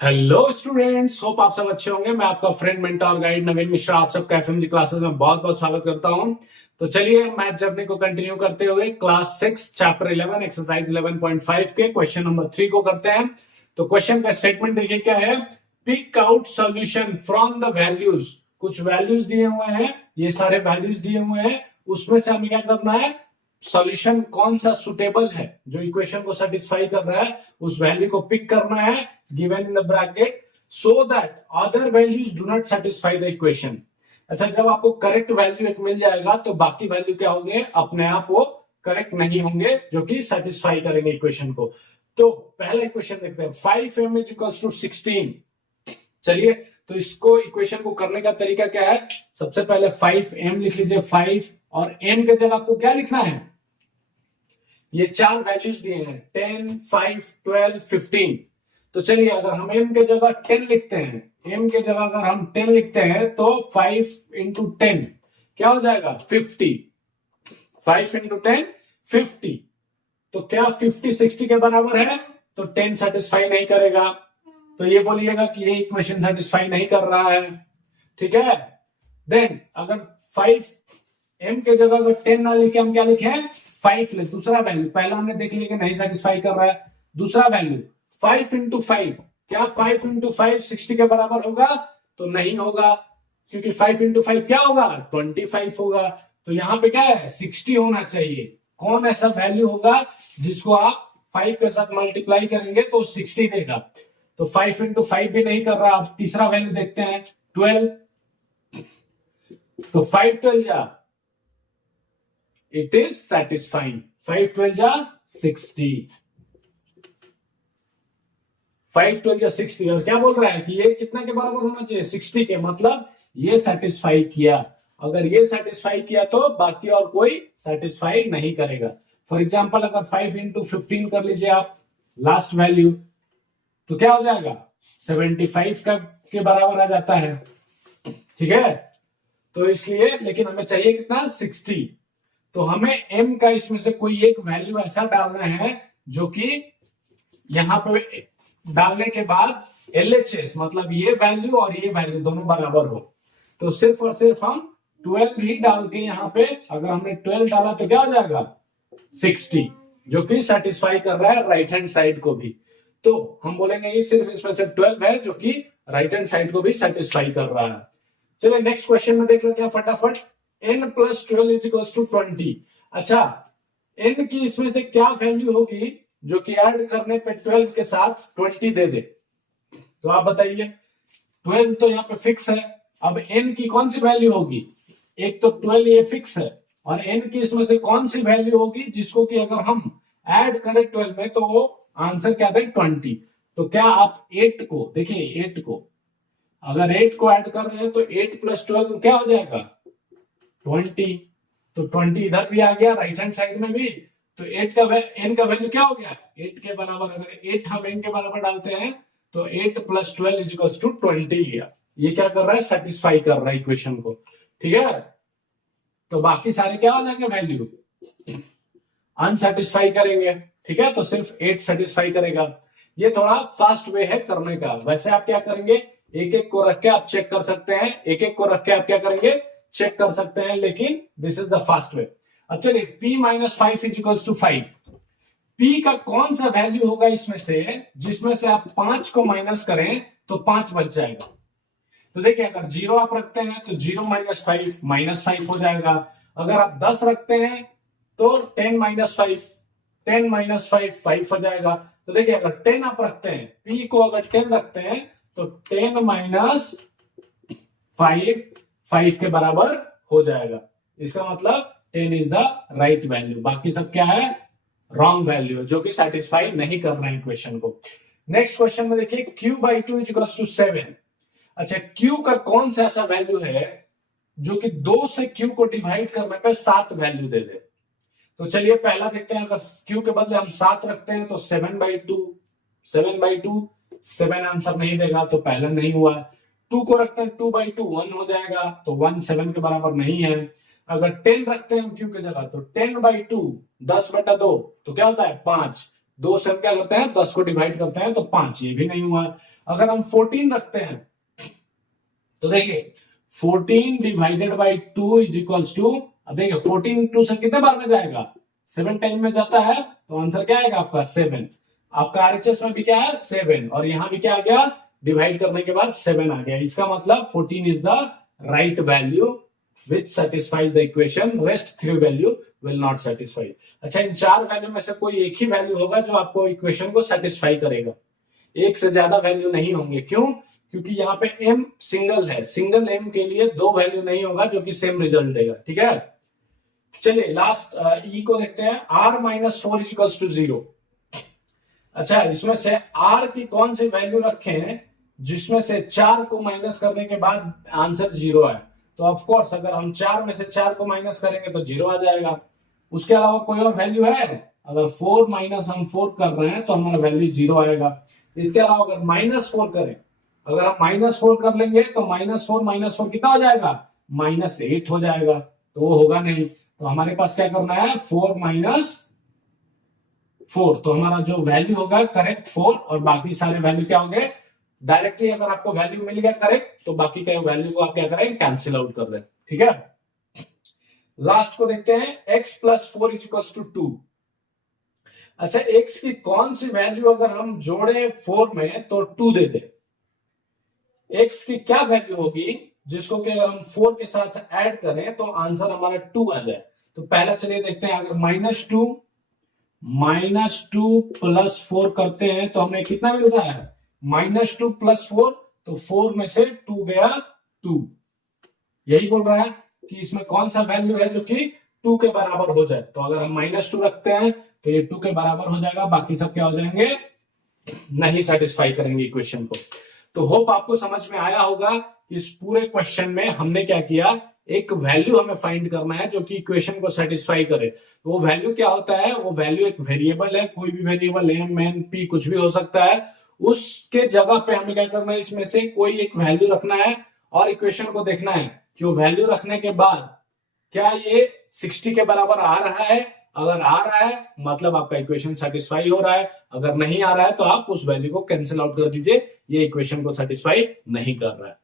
Hello students, hope आप सब अच्छे होंगे। मैं आपका फ्रेंड मेंटर गाइड नवीन मिश्रा आप सबका एफएमजी क्लासेस में बहुत बहुत स्वागत करता हूं। तो चलिए मैथ जर्नी को कंटिन्यू करते हुए क्लास 6 चैप्टर 11 एक्सरसाइज 11.5 के क्वेश्चन नंबर 3 को करते हैं। तो क्वेश्चन का स्टेटमेंट देखिए क्या है। Pick out solution from the values. कुछ वैल्यूज दिए हुए हैं, ये सारे वैल्यूज दिए हुए हैं, उसमें से हमें क्या करना है, सॉल्यूशन कौन सा सुटेबल है जो इक्वेशन को सेटिस्फाई कर रहा है, उस वैल्यू को पिक करना है given in the bracket so that other values do not satisfy the equation. अच्छा, जब आपको करेक्ट वैल्यू एक मिल जाएगा तो बाकी वैल्यू क्या होंगे, अपने आप वो करेक्ट नहीं होंगे जो कि सेटिस्फाई करेंगे इक्वेशन को। तो पहला इक्वेशन देखते हैं, 5m इज इक्वल्स टू 16। चलिए, तो इसको इक्वेशन को करने का तरीका क्या है, सबसे पहले 5m लिख लीजिए, 5 और m के जगह आपको क्या लिखना है, ये चार वैल्यूज दिए हैं 10, 5, 12, 15। तो चलिए, अगर हम m के जगह 10 लिखते हैं, m के जगह अगर हम 10 लिखते हैं तो 5 इंटू 10 क्या हो जाएगा, 50। 5 इंटू 10 50। तो क्या 50 60 के बराबर है, तो 10 सेटिस्फाई नहीं करेगा, तो ये बोलिएगा कि ये इक्वेशन सेटिस्फाई नहीं कर रहा है। ठीक है, देन अगर 5 m के जगह अगर 10 ना लिखे, हम क्या लिखे, 5 ले, दूसरा वैल्यू, पहला हमने देख लिया कि नहीं सेटिस्फाई कर रहा है, दूसरा वैल्यू 5 इंटू 5, क्या 5 इंटू 5 60 के बराबर होगा, तो नहीं होगा, क्योंकि 5 इंटू 5 क्या होगा, 25 होगा। तो यहाँ पे क्या है, 60 होना चाहिए। कौन ऐसा वैल्यू होगा जिसको आप 5 के साथ मल्टीप्लाई करेंगे तो 60 देगा। तो 5 इंटू 5 भी नहीं कर रहा। अब तीसरा वैल्यू देखते हैं, 12। तो 5 12 जा, it is satisfying। 5 12 जा 60, 5 12 जा 60। और क्या बोल रहा है कि ये कितना के बराबर होना चाहिए, 60 के, मतलब ये सेटिस्फाई किया। अगर ये सेटिस्फाई किया तो बाकी और कोई सेटिस्फाई नहीं करेगा। फॉर एग्जाम्पल अगर 5 इंटू 15 कर लीजिए आप, लास्ट वैल्यू, तो क्या हो जाएगा, 75 का के बराबर आ जाता है। ठीक है, तो इसलिए, लेकिन हमें चाहिए कितना, 60। तो हमें m का इसमें से कोई एक वैल्यू ऐसा डालना है जो कि यहां पे डालने के बाद LHS, मतलब ये वैल्यू और ये वैल्यू दोनों बराबर हो। तो सिर्फ और सिर्फ हम 12 ही डाल के, यहाँ पे अगर हमने 12 डाला तो क्या हो जाएगा, 60, जो कि सेटिस्फाई कर रहा है राइट हैंड साइड को भी। तो हम बोलेंगे ये सिर्फ इसमें से 12 है जो कि राइट हैंड साइड को भी सेटिस्फाई कर रहा है। चलिए नेक्स्ट क्वेश्चन में देख लेते हैं फटाफट। n plus 12 is equals to 20। अच्छा, n की इसमें से क्या वैल्यू होगी जो कि ऐड करने पे 12 के साथ 20 दे दे, तो आप बताइए। 12 तो यहाँ पे फिक्स है, अब n की कौन सी वैल्यू होगी, एक तो 12 ये फिक्स है, और n की इसमें से कौन सी वैल्यू होगी जिसको कि अगर हम ऐड करें 12 में तो वो आंसर क्या दे, 20। तो क्या आप 8 को देखिए, 8 को अगर 8 को ऐड कर रहे हैं तो 8 प्लस 12 क्या हो जाएगा, 20। तो 20 इधर भी आ गया राइट हैंड साइड में भी। तो 8 का n का वैल्यू क्या हो गया, 8 के बराबर। अगर 8 हम n के बराबर डालते हैं तो 8 प्लस 12 इज इक्वल्स टू 20। ये क्या कर रहा है, सेटिस्फाई कर रहा है इक्वेशन को। ठीक है, तो बाकी सारे क्या हो जाएंगे, वैल्यू अनसेटिस्फाई करेंगे। ठीक है, तो सिर्फ 8 सेटिस्फाई करेगा। ये थोड़ा फास्ट वे है करने का। वैसे आप क्या करेंगे, एक एक को रख के आप चेक कर सकते हैं, एक एक को रख के आप क्या करेंगे, चेक कर सकते हैं, लेकिन this is the fast way. अब चलिए, p minus 5 is equals to 5। p का कौन सा वैल्यू होगा इसमें से जिसमें से आप 5 को माइनस करें तो 5 बच जाएगा। तो देखिए, अगर 0 आप रखते हैं तो 0 माइनस 5 माइनस 5 हो जाएगा। अगर आप 10 रखते हैं तो 10 माइनस 5, 10 माइनस 5 5 हो जाएगा। तो देखिए, अगर 10 आप रखते हैं, p को अगर 10 रखते हैं तो 10 माइनस 5 5 के बराबर हो जाएगा। इसका मतलब 10 इज द राइट वैल्यू, बाकी सब क्या है, रॉन्ग वैल्यू, जो कि सेटिस्फाई नहीं कर रहा है इक्वेशन को। नेक्स्ट क्वेश्चन में देखिए, q/2 इज इक्वल्स टू 7। अच्छा, q का कौन सा ऐसा वैल्यू है जो कि 2 से q को डिवाइड करने पे 7 वैल्यू दे दे। तो चलिए पहला देखते हैं, अगर q के बदले हम 7 रखते हैं तो 7/2, 7/2, 7 आंसर नहीं देगा तो पहला नहीं हुआ। 2 को रखते हैं 2/2, 1 हो जाएगा, तो 1 7 के बराबर नहीं है। अगर 10 रखते हैं हम q की जगह तो 10/2, 10/2, तो क्या होता है 5। 2 से हम क्या करते हैं 10 को डिवाइड करते हैं तो 5, ये भी नहीं हुआ। अगर हम 14 रखते हैं तो देखिए 14 divided by 2 is equals to, अब देखिए 14 2 से कितने बार में जाएगा 7 टाइम में जाता है, तो आंसर क्या आएगा आपका 7। आपका आरएचएस में भी क्या है 7, और यहां भी क्या आ गया डिवाइड करने के बाद 7 आ गया। इसका मतलब 14 is the right value which satisfies the equation, rest 3 value will not satisfy। अच्छा, इन 4 वैल्यू में से कोई एक ही वैल्यू होगा जो आपको इक्वेशन को सेटिस्फाई करेगा, एक से ज्यादा वैल्यू नहीं होंगे। क्यों? क्योंकि यहाँ पे m सिंगल है, सिंगल m के लिए 2 वैल्यू नहीं होगा जो कि सेम रिजल्ट देगा। ठीक है, चलिए लास्ट e को देखते हैं, r माइनस 4 इक्वल्स टू 0। अच्छा, इसमें से r की कौन सी वैल्यू रखे हैं जिसमें से 4 को माइनस करने के बाद आंसर 0 आए, तो ऑफ कोर्स अगर हम 4 में से 4 को माइनस करेंगे तो 0 आ जाएगा। उसके अलावा कोई और वैल्यू है? अगर 4 माइनस हम 4 कर रहे हैं तो हमारा वैल्यू 0 आएगा। इसके अलावा अगर -4 करें, अगर हम -4 कर लेंगे तो -4 कितना हो जाएगा -8 हो जाएगा, तो वो होगा नहीं। तो हमारे पास क्या करना है 4 माइनस 4, तो हमारा जो वैल्यू होगा करेक्ट 4, और बाकी सारे वैल्यू क्या होंगे डायरेक्टली। अगर आपको वैल्यू मिल गया करेक्ट तो बाकी के वैल्यू को आप क्या करें कैंसिल आउट कर दें। ठीक है, लास्ट को देखते हैं x प्लस 4 इक्वल्स टू 2। अच्छा, x की कौन सी वैल्यू अगर हम जोड़े 4 में तो 2 दे दे, x की क्या वैल्यू होगी जिसको कि अगर हम 4 के साथ ऐड करें तो आंसर हमारा 2 आ जाए। तो पहला चलिए देखते हैं, अगर -2 प्लस 4 करते हैं तो हमें कितना मिलता है -2 प्लस 4, तो 4 में से 2 गया 2। यही बोल रहा है कि इसमें कौन सा वैल्यू है जो कि 2 के बराबर हो जाए। तो अगर हम -2 रखते हैं तो ये 2 के बराबर हो जाएगा, बाकी सब क्या हो जाएंगे नहीं सेटिस्फाई करेंगे इक्वेशन को। तो होप आपको समझ में आया होगा कि इस पूरे क्वेश्चन में हमने क्या किया, एक वैल्यू हमें फाइंड करना है जो कि इक्वेशन को सेटिस्फाई करे। तो वो वैल्यू क्या होता है, वो वैल्यू एक वेरिएबल है, कोई भी वेरिएबल m n p कुछ भी हो सकता है, उसके जगह पे हमें क्या करना है इसमें से कोई एक वैल्यू रखना है और इक्वेशन को देखना है कि वो वैल्यू रखने के बाद क्या ये 60 के बराबर आ रहा है। अगर आ रहा है मतलब आपका इक्वेशन सेटिस्फाई हो रहा है, अगर नहीं आ रहा है तो आप उस वैल्यू को कैंसिल आउट कर दीजिए, ये इक्वेशन को सेटिस्फाई नहीं कर रहा है।